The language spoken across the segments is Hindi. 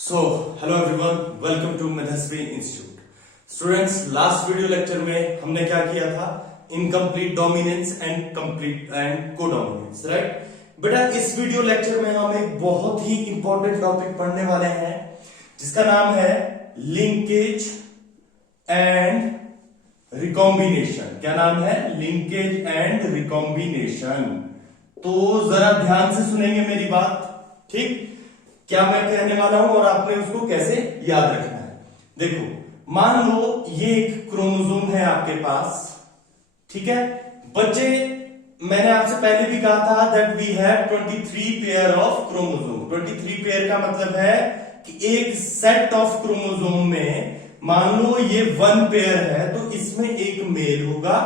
Hello everyone, welcome to Medhashri institute. Students, last video lecture में हमने क्या किया था? Incomplete dominance and complete and codominance, right? बेटा, इस वीडियो लेक्चर में हम एक बहुत ही इंपॉर्टेंट टॉपिक पढ़ने वाले हैं जिसका नाम है लिंकेज एंड रिकॉम्बिनेशन। क्या नाम है? Linkage and recombination. तो जरा ध्यान से सुनेंगे मेरी बात, ठीक? क्या मैं कहने वाला हूं और आपने उसको कैसे याद रखना है। देखो, मान लो ये एक क्रोमोसोम है आपके पास, ठीक है बच्चे? मैंने आपसे पहले भी कहा था that we have 23 pair of chromosome. 23 pair का मतलब है कि एक सेट ऑफ क्रोमोसोम में मान लो ये 1 पेयर है तो इसमें एक मेल होगा,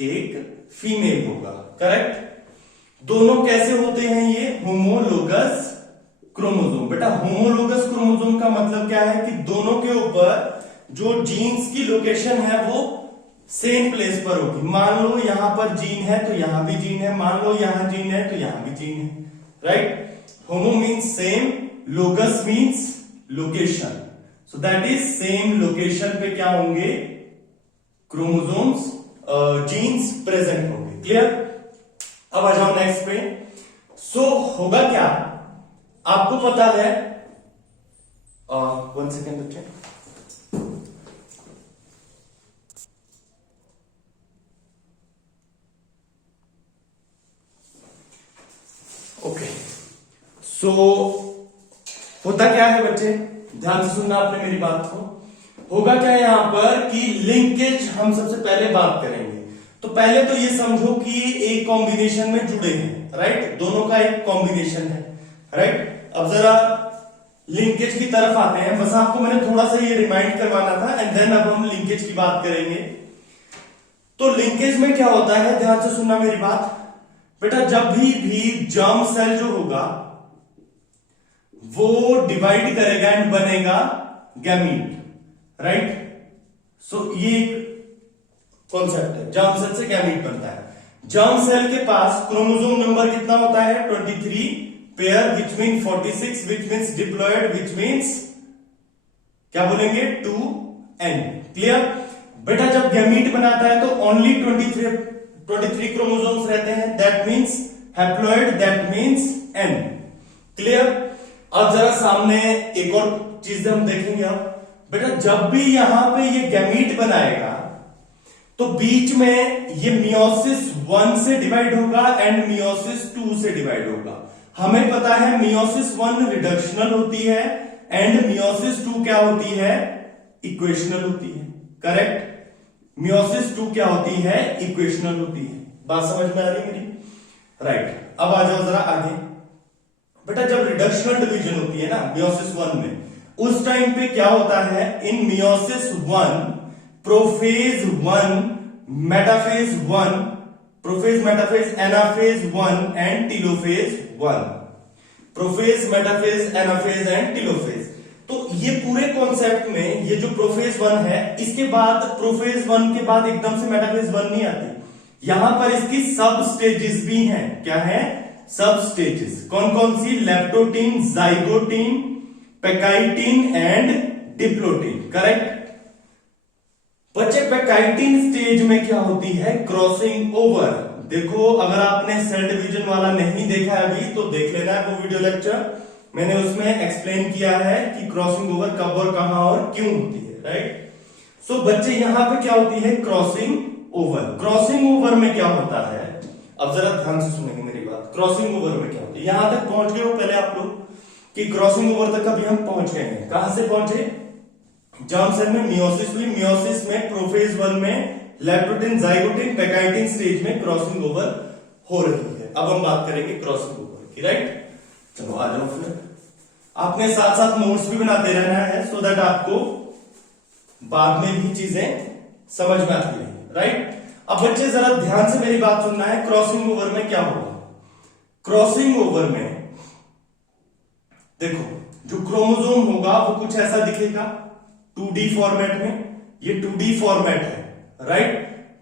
एक फीमेल होगा, करेक्ट? दोनों कैसे होते हैं? ये होमोलोगस क्रोमोसोम। बेटा, होमोलोगस क्रोमोसोम का मतलब क्या है कि दोनों के ऊपर जो जीन्स की लोकेशन है वो सेम प्लेस पर होगी। मान लो यहां पर जीन है तो यहां भी जीन है, मान लो यहां जीन है तो यहां भी जीन है, right? Homo means same, लोगस means location, so that is same location पे क्या होंगे? क्रोमोसोम्स, जीन्स प्रेजेंट होंगे। क्लियर? अब आ जाओ नेक्स्ट पे। सो होगा क्या? आपको पता है, 1 सेकेंड बच्चे, ओके। सो होता क्या है बच्चे? ध्यान से सुनना आपने मेरी बात को। होगा क्या यहां पर कि लिंकेज हम सबसे पहले बात करेंगे। तो पहले तो ये समझो कि एक कॉम्बिनेशन में जुड़े हैं, राइट? दोनों का एक कॉम्बिनेशन है, राइट? अब जरा लिंकेज की तरफ आते हैं। बस आपको मैंने थोड़ा सा ये रिमाइंड करवाना था एंड देन अब हम लिंकेज की बात करेंगे। तो लिंकेज में क्या होता है, ध्यान से सुनना मेरी बात। बेटा, जब भी जर्म सेल जो होगा वो डिवाइड करेगा एंड बनेगा गैमीट, राइट? सो ये कॉन्सेप्ट है, जर्म सेल से गैमीट बनता है। जर्म सेल के पास क्रोमोसोम नंबर कितना होता है? 23 pair, which means 46, which means diploid, which means क्या बोलेंगे? 2n। क्लियर? बेटा, जब गैमीट बनाता है तो ओनली 23 क्रोमोसोम्स रहते हैं, that means haploid, that means n। Clear? अब जरा सामने एक और चीज हम देखेंगे। अब बेटा, जब भी यहां पे ये गैमीट बनाएगा तो बीच में ये मियोसिस 1 से डिवाइड होगा एंड मियोसिस 2 से डिवाइड होगा। हमें पता है मियोसिस 1 रिडक्शनल होती है एंड मियोसिस 2 क्या होती है? इक्वेशनल होती है, करेक्ट? मियोसिस 2 क्या होती है? इक्वेशनल होती है। बात समझ में आ रही है मेरी? राइट। अब आ जाओ जरा आगे। बेटा, जब रिडक्शनल डिवीजन होती है ना मियोसिस 1 में, उस टाइम पे क्या होता है? इन meiosis 1 prophase 1, metaphase 1, prophase, metaphase, anaphase 1 and telophase 1। Prophase, metaphase, anaphase and telophase. तो ये पूरे कॉन्सेप्ट में ये जो प्रोफेज 1 है, इसके बाद प्रोफेज 1 के बाद एकदम से मेटाफेज 1 नहीं आती। यहां पर इसकी सब स्टेजेस भी हैं। क्या है? सब स्टेजेस। कौन कौन सी? Leptotene, zygotene, pachytene and diplotene, correct? बच्चे, पेकाइटिन स्टेज में क्या होती है? Crossing over. देखो, अगर आपने सेल डिवीजन वाला नहीं देखा है अभी तो देख लेना है वो वीडियो लेक्चर। मैंने उसमें एक्सप्लेन किया है कि क्रॉसिंग ओवर कब और कहां और क्यों होती है, राइट? सो बच्चे, यहां पे क्या होती है? Crossing over. क्रॉसिंग ओवर में क्या होता है? अब जरा ध्यान से सुनेंगे मेरी बात। क्रॉसिंग ओवर में क्या होती है? यहां तक पहुंच गए हो पहले आप लोग कि क्रॉसिंग ओवर तक अभी हम पहुंच गए हैं। कहां से पहुंचे? जर्म सेल में मियोसिस हुई, मियोसिस में प्रोफेज 1 में लेप्टोटीन, जाइगोटीन, पेकाइटिन स्टेज में क्रॉसिंग ओवर हो रही है। अब हम बात करेंगे क्रॉसिंग ओवर की, राइट? चलो आ जाओ फिर। आपने साथ साथ नोट्स भी बनाते रहना है सो दैट आपको बाद में भी चीजें समझ में आती रहेंगी, राइट? अब बच्चे जरा ध्यान से मेरी बात सुनना है। क्रॉसिंग ओवर में क्या होगा? क्रॉसिंग ओवर में देखो, जो क्रोमोसोम होगा वो कुछ ऐसा दिखेगा 2D फॉर्मेट में। ये 2D फॉर्मेट है, राइट?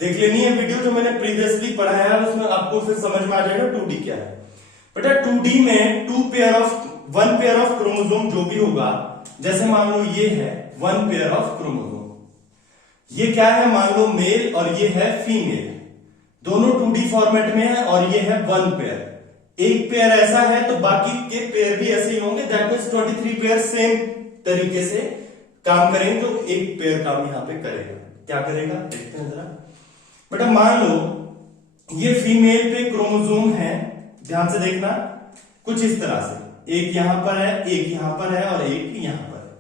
देख लेनी है वीडियो जो मैंने प्रीवियसली पढ़ाया है, उसमें आपको फिर समझ में आ जाएगा 2D क्या है। बेटा, 2D में 1 पेयर ऑफ क्रोमोसोम जो भी होगा जैसे मान लो ये है वन पेयर ऑफ क्रोमोसोम, ये क्या है मान लो मेल और ये है फीमेल, दोनों 2D फॉर्मेट में है और ये है वन पेयर। एक पेयर ऐसा है तो बाकी के पेयर भी ऐसे ही होंगे, दैट मींस 23 पेयर सेम तरीके से काम करेंगे, तो एक पेयर काम यहां पे करेगा। क्या करेगा देखते हैं जरा बेटा। मान लो ये फीमेल पे क्रोमोसोम है, ध्यान से देखना, कुछ इस तरह से, एक यहां पर है, एक यहां पर है और एक यहां पर है।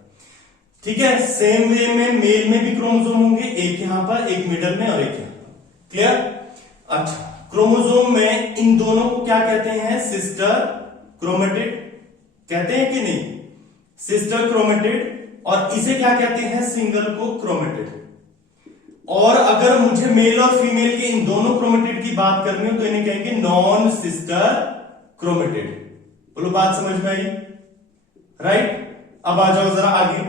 ठीक है, सेम वे में मेल में भी क्रोमोसोम होंगे, एक यहां पर, एक मिडल में और एक यहां पर। क्लियर? अच्छा, क्रोमोसोम में इन दोनों को क्या कहते हैं? सिस्टर क्रोमेटिड कहते हैं कि नहीं? Sister chromatid. और इसे क्या कहते हैं? सिंगल को क्रोमेटिड। और अगर मुझे मेल और फीमेल के इन दोनों क्रोमेटिड की बात करनी हो तो इन्हें कहेंगे नॉन सिस्टर क्रोमेटिड। बोलो बात समझ में आई? राइट। अब आ जाओ जरा आगे।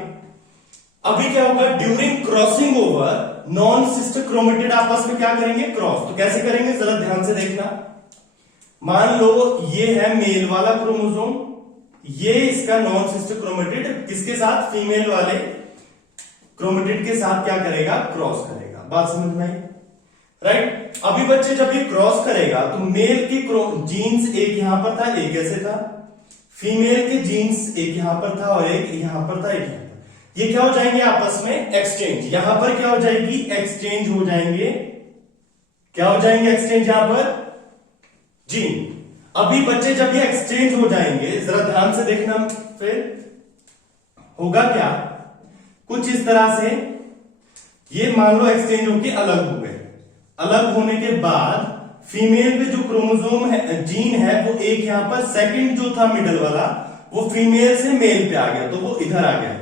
अभी क्या होगा? During crossing over non sister chromatid आपस में क्या करेंगे? क्रॉस। तो कैसे करेंगे जरा ध्यान से देखना। मान लो ये है मेल वाला क्रोमोसोम, ये इसका नॉन सिस्टर क्रोमेटिड किसके साथ? फीमेल वाले क्रोमेटिड के साथ क्या करेगा? क्रॉस करेगा। बात समझ में आई? राइट। अभी बच्चे जब ये क्रॉस करेगा तो मेल के जीन्स एक यहां पर था, एक ऐसे था, फीमेल के जीन्स एक यहां पर था और एक यहां पर था, एक यहां पर। ये क्या हो जाएंगे आपस में? एक्सचेंज। यहां पर क्या हो जाएगी? एक्सचेंज हो जाएंगे। क्या हो जाएंगे? एक्सचेंज यहां पर जीन। अभी बच्चे जब ये एक्सचेंज हो जाएंगे, जरा ध्यान से देखना, फिर होगा क्या? कुछ इस तरह से ये मान लो एक्सचेंज होके अलग हो गए। अलग होने के बाद फीमेल पे जो क्रोमोसोम है, जीन है, वो एक यहां पर, सेकंड जो था मिडल वाला वो फीमेल से मेल पे आ गया, तो वो इधर आ गया।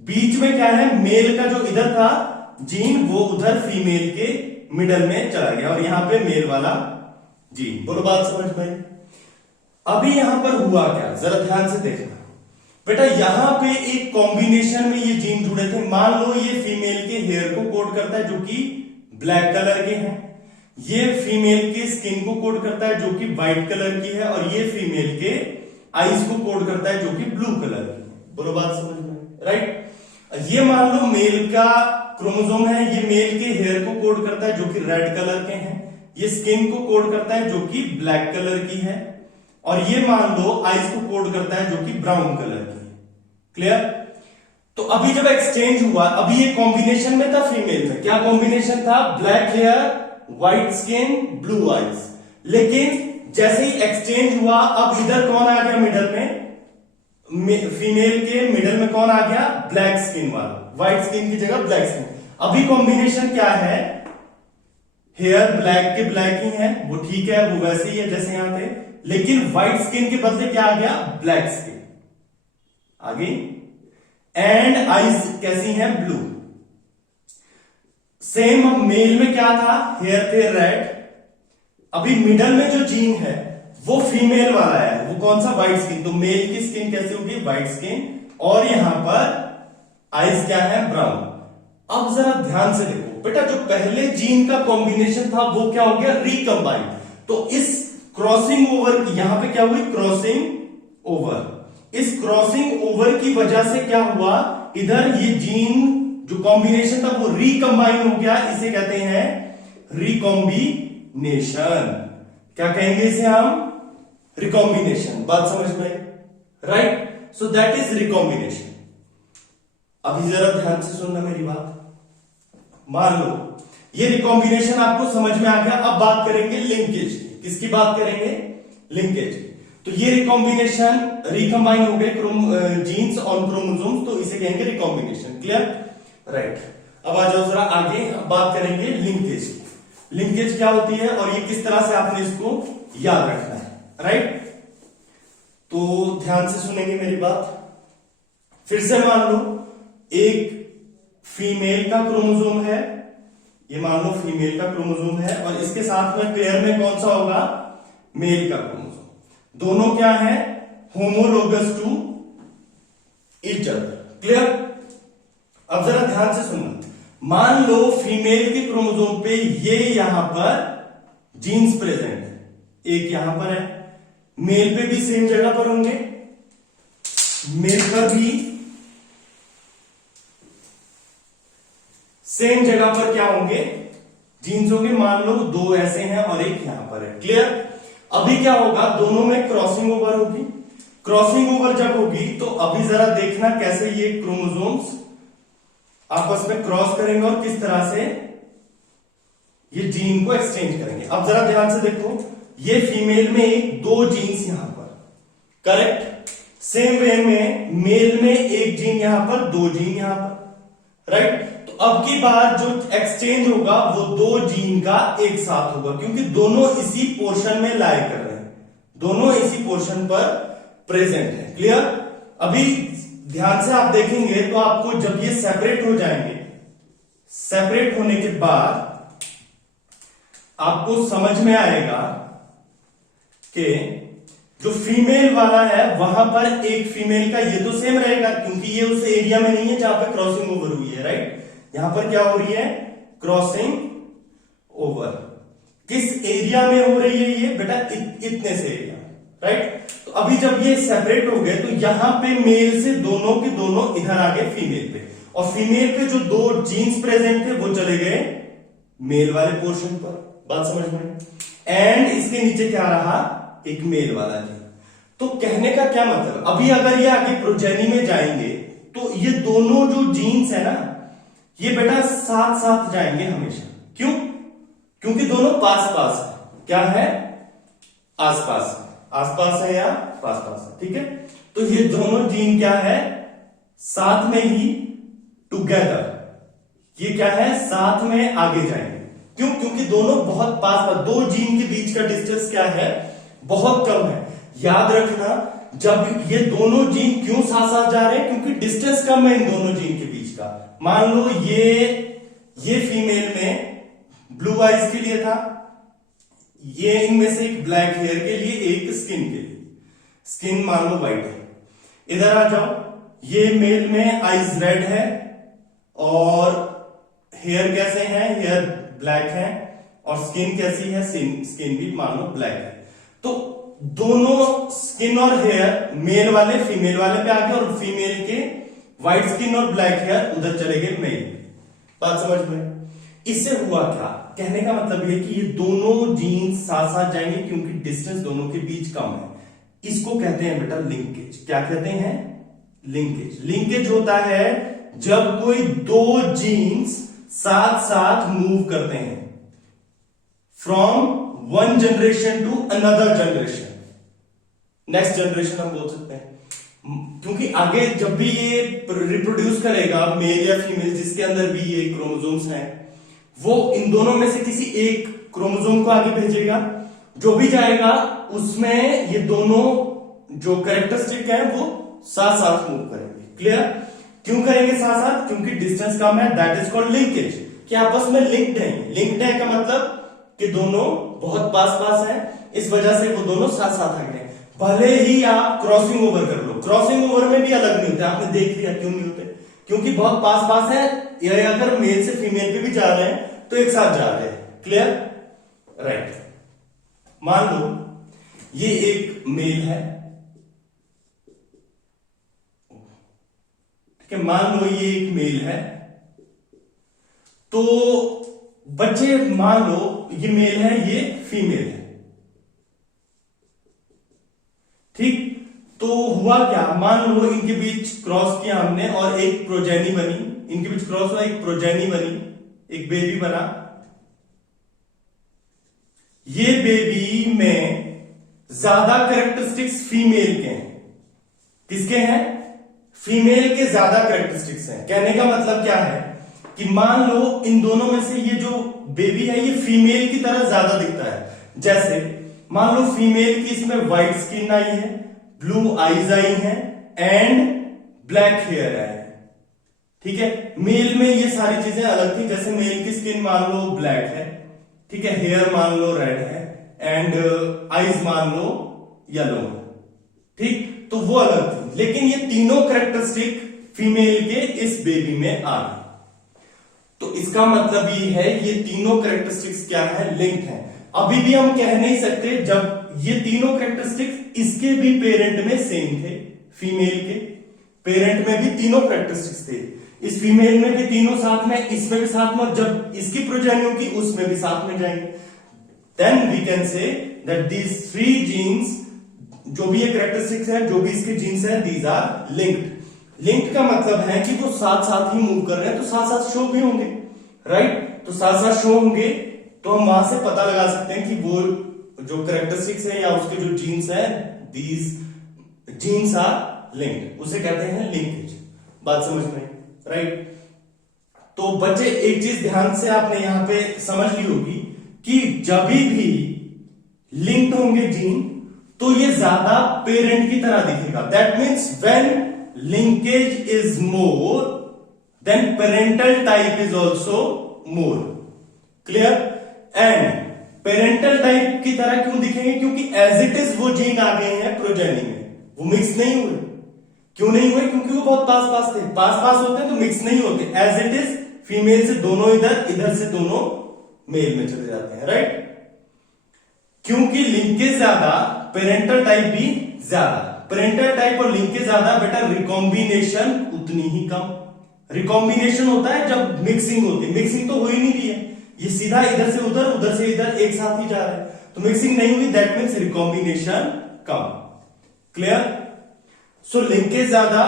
बीच में क्या है? मेल का जो इधर था जीन वो उधर फीमेल के मिडल में चला गया और यहां पे मेल वाला जीन। बोलो बात समझ में? अभी यहां पर हुआ क्या? जरा ध्यान से देखना बेटा। यहां पे एक कॉम्बिनेशन में ये जीन जुड़े थे। मान लो ये फीमेल के हेयर को कोड करता है जो कि ब्लैक कलर के हैं, ये फीमेल के स्किन को कोड करता है जो कि व्हाइट कलर की है, और ये फीमेल के आईज को कोड करता है जो कि ब्लू कलर की है। बोलो बात समझ में? राइट। ये मान लो मेल का क्रोमोसोम है, ये मेल के हेयर को कोड करता है जो कि रेड कलर के हैं, ये स्किन को कोड करता है जो कि ब्लैक कलर की है, और ये मान लो आईज को कोड करता है जो कि ब्राउन कलर की है। क्लियर? तो अभी जब एक्सचेंज हुआ, अभी ये कॉम्बिनेशन में था फीमेल में, क्या कॉम्बिनेशन था? Black hair, white skin, blue eyes. लेकिन जैसे ही एक्सचेंज हुआ, अब इधर कौन आ गया मिडल में? फीमेल के मिडल में कौन आ गया? ब्लैक स्किन वाला, व्हाइट स्किन की जगह ब्लैक स्किन। अभी कॉम्बिनेशन क्या है? हेयर ब्लैक के ब्लैक ही है, वो ठीक है, वो वैसे ही है जैसे यहां थे, लेकिन व्हाइट स्किन के बदले क्या आ गया? ब्लैक स्किन आ गई। एंड आईज कैसी हैं? ब्लू। सेम अब मेल में क्या था? हेयर थे रेड। अभी मिडल में जो जीन है वो फीमेल वाला है, वो कौन सा? White skin. तो मेल की स्किन कैसी होगी? White skin. और यहां पर आईज क्या है? ब्राउन। अब जरा ध्यान से देखो बेटा, जो पहले जीन का कॉम्बिनेशन था वो क्या हो गया? रिकंबाइन। तो इस क्रॉसिंग ओवर की यहां पे क्या हुई? Crossing over. इस क्रॉसिंग ओवर की वजह से क्या हुआ? इधर ये जीन जो कॉम्बिनेशन था वो रिकंबाइन हो गया, इसे कहते हैं रिकॉम्बिनेशन। क्या कहेंगे इसे हम? रिकॉम्बिनेशन। बात समझ में? Right. So that is recombination. अभी जरा ध्यान से सुनना मेरी बात। मान लो ये रिकॉम्बिनेशन आपको समझ में आ गया। अब बात करेंगे लिंकेज की। किसकी बात करेंगे? लिंकेज। तो ये रिकॉम्बिनेशन, रिकंबाइन हो गए जीन्स ऑन क्रोमोसोम्स, तो इसे कहेंगे रिकॉम्बिनेशन। क्लियर? राइट। अब आ जाओ जरा आगे, अब बात करेंगे लिंकेज की। लिंकेज क्या होती है और ये किस तरह से आपने इसको याद रखना है। राइट। तो ध्यान से सुनेंगे मेरी बात। फिर से मान लो एक फीमेल का क्रोमोसोम है, ये मान लो फीमेल का क्रोमोसोम है, और इसके साथ में पेयर में कौन सा होगा? मेल का क्रोमोसोम। दोनों क्या है? Homologous to each other. Clear? अब जरा ध्यान से सुनना। मान लो फीमेल के क्रोमोसोम पे ये यहां पर जीन्स प्रेजेंट है, एक यहां पर है, मेल पे भी सेम जगह पर होंगे, मेल पर भी सेम जगह पर क्या होंगे, जीन्स होंगे। मान लो दो ऐसे हैं और एक यहां पर है, क्लियर। अभी क्या होगा, दोनों में क्रॉसिंग ओवर होगी। क्रॉसिंग ओवर जब होगी तो अभी जरा देखना कैसे ये क्रोमोसोम्स आपस में क्रॉस करेंगे और किस तरह से ये जीन को एक्सचेंज करेंगे। अब जरा ध्यान से देखो, ये फीमेल में एक दो जीन्स यहां पर, करेक्ट। सेम वे में मेल में एक जीन यहां पर, दो जीन यहां पर, राइट। तो अब की बार जो एक्सचेंज होगा वो दो जीन का एक साथ होगा, क्योंकि दोनों इसी पोर्शन में लाई कर रहे हैं, दोनों इसी पोर्शन पर प्रेजेंट है, क्लियर। अभी ध्यान से आप देखेंगे तो आपको जब ये सेपरेट हो जाएंगे, सेपरेट होने के बाद आपको समझ में आएगा कि जो फीमेल वाला है वहां पर एक फीमेल का ये तो सेम रहेगा, क्योंकि ये उस एरिया में नहीं है जहां पर क्रॉसिंग ओवर हुई है, राइट। यहां पर क्या हो रही है, क्रॉसिंग ओवर। किस एरिया में हो रही है ये बेटा, इतने से एरिया, राइट। तो अभी जब ये सेपरेट हो गए तो यहां पे मेल से दोनों के दोनों इधर आ गए फीमेल पे, और फीमेल पे जो दो जीन्स प्रेजेंट थे वो चले गए मेल वाले पोर्शन पर। बात समझ में। एंड इसके नीचे क्या रहा, एक मेल वाला जीन। तो कहने का क्या मतलब, अभी अगर ये आगे प्रोजेनी में जाएंगे तो ये दोनों जो जीन्स है ना, ये बेटा साथ साथ जाएंगे हमेशा। क्यों, क्योंकि दोनों पास पास है। क्या है, आसपास, आसपास है या पास पास है, ठीक है। तो ये दोनों जीन क्या है, साथ में ही टुगेदर, ये क्या है, साथ में आगे जाएंगे। क्यों, क्योंकि दोनों बहुत पास पास, दो जीन के बीच का डिस्टेंस क्या है, बहुत कम है। याद रखना, जब ये दोनों जीन क्यों साथ साथ जा रहे हैं, क्योंकि डिस्टेंस कम है इन दोनों जीन के बीच का। मान लो ये फीमेल में ब्लू आइज के लिए था, ये इनमें से एक ब्लैक हेयर के लिए, एक स्किन के लिए, स्किन मान लो व्हाइट है। इधर आ जाओ, ये मेल में आइज रेड है और हेयर कैसे हैं, हेयर ब्लैक है, और स्किन कैसी है, स्किन भी मान लो ब्लैक है। तो दोनों स्किन और हेयर मेल वाले फीमेल वाले पे आ गए, और फीमेल के व्हाइट स्किन और ब्लैक हेयर उधर चले गए मेल। बात समझ में। इससे हुआ क्या, कहने का मतलब ये कि ये दोनों जीन्स साथ साथ जाएंगे क्योंकि डिस्टेंस दोनों के बीच कम है। इसको कहते हैं बेटा लिंकेज। क्या कहते हैं, लिंकेज। लिंकेज होता है जब कोई दो जीन्स साथ साथ मूव करते हैं from one generation to another generation, next generation हम बोल सकते हैं। क्योंकि आगे जब भी ये रिप्रोड्यूस करेगा, मेल या फीमेल, जिसके अंदर भी ये क्रोमोसोम्स हैं, वो इन दोनों में से किसी एक क्रोमोसोम को आगे भेजेगा। जो भी जाएगा उसमें ये दोनों जो कैरेक्टरिस्टिक है वो साथ साथ मूव करेंगे, क्लियर। क्यों करेंगे साथ साथ, क्योंकि डिस्टेंस कम है, दैट इज कॉल्ड लिंकेज। कि आपस में लिंक्ड है। लिंक्ड है का मतलब कि दोनों बहुत पास पास हैं, इस वजह से वो दोनों साथ साथ आ गए। भले ही आप क्रॉसिंग ओवर कर लो, क्रॉसिंग ओवर में भी अलग नहीं होते, आपने देख लिया क्यों नहीं होते, क्योंकि बहुत पास पास है, या अगर मेल से फीमेल पे भी जा रहे हैं तो एक साथ जा रहे हैं, क्लियर, राइट। मान लो ये एक मेल है, ठीक है, मान लो ये एक मेल है। तो बच्चे मान लो ये मेल है, ये फीमेल है, ठीक। तो हुआ क्या, मान लो इनके बीच क्रॉस किया हमने और एक प्रोजेनी बनी, इनके बीच क्रॉस हुआ, एक प्रोजेनी बनी, एक बेबी बना। ये बेबी में ज्यादा कैरेक्टरिस्टिक्स फीमेल के हैं। किसके हैं, फीमेल के ज्यादा कैरेक्टरिस्टिक्स हैं। कहने का मतलब क्या है कि मान लो इन दोनों में से ये जो बेबी है ये फीमेल की तरह ज्यादा दिखता है। जैसे मान लो फीमेल की इसमें व्हाइट स्किन आई है, ब्लू आईज आई है एंड ब्लैक हेयर है, ठीक है। मेल में ये सारी चीजें अलग थी, जैसे मेल की स्किन मान लो ब्लैक है, ठीक है, हेयर मान लो रेड है एंड आईज मान लो येलो है, ठीक। तो वो अलग थी, लेकिन ये तीनों कैरेक्टरिस्टिक फीमेल के इस बेबी में आ गई। तो इसका मतलब ये है ये तीनों कैरेक्टरिस्टिक्स क्या है, लिंक्ड है। अभी भी हम कह नहीं सकते, जब ये तीनों कैरेक्टरिस्टिक्स इसके भी पेरेंट में सेम थे, फीमेल के पेरेंट में भी तीनों कैरेक्टरिस्टिक्स थे, इस फीमेल में भी तीनों साथ में, इसमें भी साथ में, और जब इसकी प्रोजेनी होगी उसमें भी साथ में जाएंगे। Then we can say that these 3 genes, जो भी ये कैरेक्टरिस्टिक्स है, जो भी इसके जीन्स हैं, दीज आर लिंक्ड। लिंक्ड का मतलब है कि वो साथ साथ ही मूव कर रहे हैं, तो साथ साथ शो भी होंगे, राइट। तो साथ साथ शो होंगे तो हम वहां से पता लगा सकते हैं कि वो जो कैरेक्टरिस्टिक्स है या उसके जो जीन्स है, दीज जीन्स आर लिंक्ड, उसे कहते हैं लिंकेज। बात समझ में, राइट। तो बच्चे एक चीज ध्यान से आपने यहां पे समझ ली होगी कि जब भी लिंक्ड होंगे जीन तो ये ज्यादा पेरेंट की तरह दिखेगा। That means when linkage is more than parental type is also more. Clear? And parental type की तरह क्यों दिखेंगे? क्योंकि एज इट इज वो जीन आ गए हैं प्रोजेनी में, वो मिक्स नहीं हुए। क्यों नहीं हुए? क्योंकि वो बहुत पास पास थे। पास पास होते हैं तो मिक्स नहीं होते। एज इट इज फीमेल से दोनों इधर, इधर से दोनों मेल में चले जाते हैं, राइट। क्योंकि लिंकेज ज्यादा, पेरेंटल टाइप भी ज्यादा। पेरेंटल टाइप और लिंकेज ज्यादा, बेटा रिकॉम्बिनेशन उतनी ही कम। रिकॉम्बिनेशन होता है जब मिक्सिंग होती है। मिक्सिंग तो हो ही नहीं रही है, ये सीधा इधर से उधर, उधर से इधर एक साथ ही जा रहा है, तो मिक्सिंग नहीं हुई। That means recombination come. Clear? So linkage ज्यादा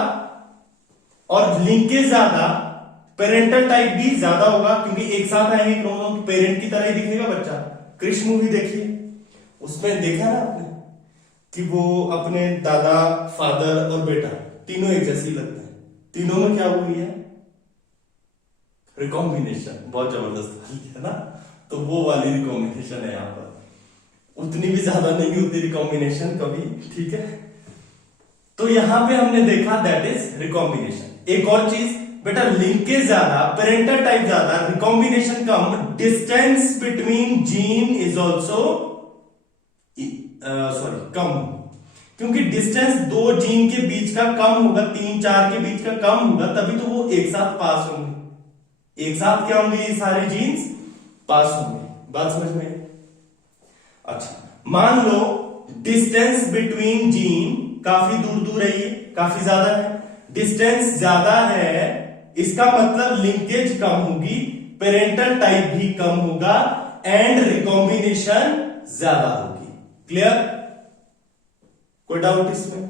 और लिंकेज ज्यादा, पेरेंटल टाइप भी ज्यादा होगा क्योंकि एक साथ आएंगे क्रोमोसोम, पेरेंट की तरह ही दिखेगा बच्चा। क्रिश मूवी देखिए, उसमें देखा ना आपने कि वो अपने दादा, फादर और बेटा तीनों एक जैसे ही लगते हैं। तीनों में क्या हुई है? रिकॉम्बिनेशन। बहुत जबरदस्त वाली है ना। तो वो वाली रिकॉम्बिनेशन है यहां पर। उतनी भी ज्यादा नहीं होती रिकॉम्बिनेशन कभी, ठीक है। तो यहां पे हमने देखा दैट इज रिकॉम्बिनेशन। एक और चीज बेटा, लिंकेज ज्यादा, पेरेंटल टाइप ज्यादा, recombination come, distance between gene is also come. क्योंकि डिस्टेंस दो जीन के बीच का कम होगा, 3-4 के बीच का कम होगा, तभी तो वो एक साथ पास होंगे। एक साथ क्या होंगे? ये सारे जीन्स पास होंगे। बात समझ में? अच्छा, मान लो डिस्टेंस बिटवीन जीन काफी दूर दूर है, ये काफी ज्यादा है, डिस्टेंस ज्यादा है, इसका मतलब लिंकेज कम होगी, पेरेंटल टाइप भी कम होगा एंड रिकॉम्बिनेशन ज्यादा होगी। क्लियर? कोई डाउट इसमें?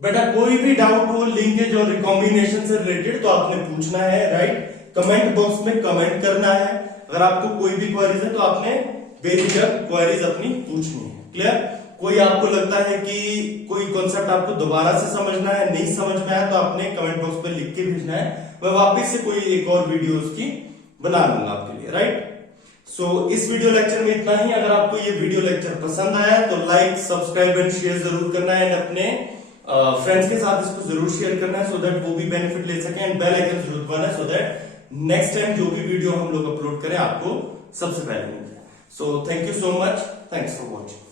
बेटा कोई भी डाउट हो लिंकेज और रिकॉम्बिनेशन से रिलेटेड तो आपने पूछना है, राइट। कमेंट बॉक्स में कमेंट करना है। अगर आपको कोई भी क्वेरीज है तो आपने बेझिझक क्वेरीज अपनी पूछनी है। क्लियर? कोई आपको लगता है कि कोई कॉन्सेप्ट आपको दोबारा से समझना है, नहीं समझ में आया, तो आपने कमेंट बॉक्स में लिख के भेजना है, मैं वापस से कोई एक और वीडियो उसकी बना लूंगा आपके लिए, राइट। सो इस वीडियो लेक्चर में इतना ही। अगर आपको ये वीडियो लेक्चर पसंद आया तो लाइक, सब्सक्राइब एंड शेयर जरूर करना है, एंड अपने फ्रेंड्स के साथ इसको जरूर शेयर करना है, सो दैट वो भी बेनिफिट ले सके, एंड बेल आइकन जरूर दबाना है, सो दैट नेक्स्ट टाइम जो भी वीडियो हम लोग अपलोड करें आपको सबसे पहले मिल जाए। So thank you so much, thanks for watching.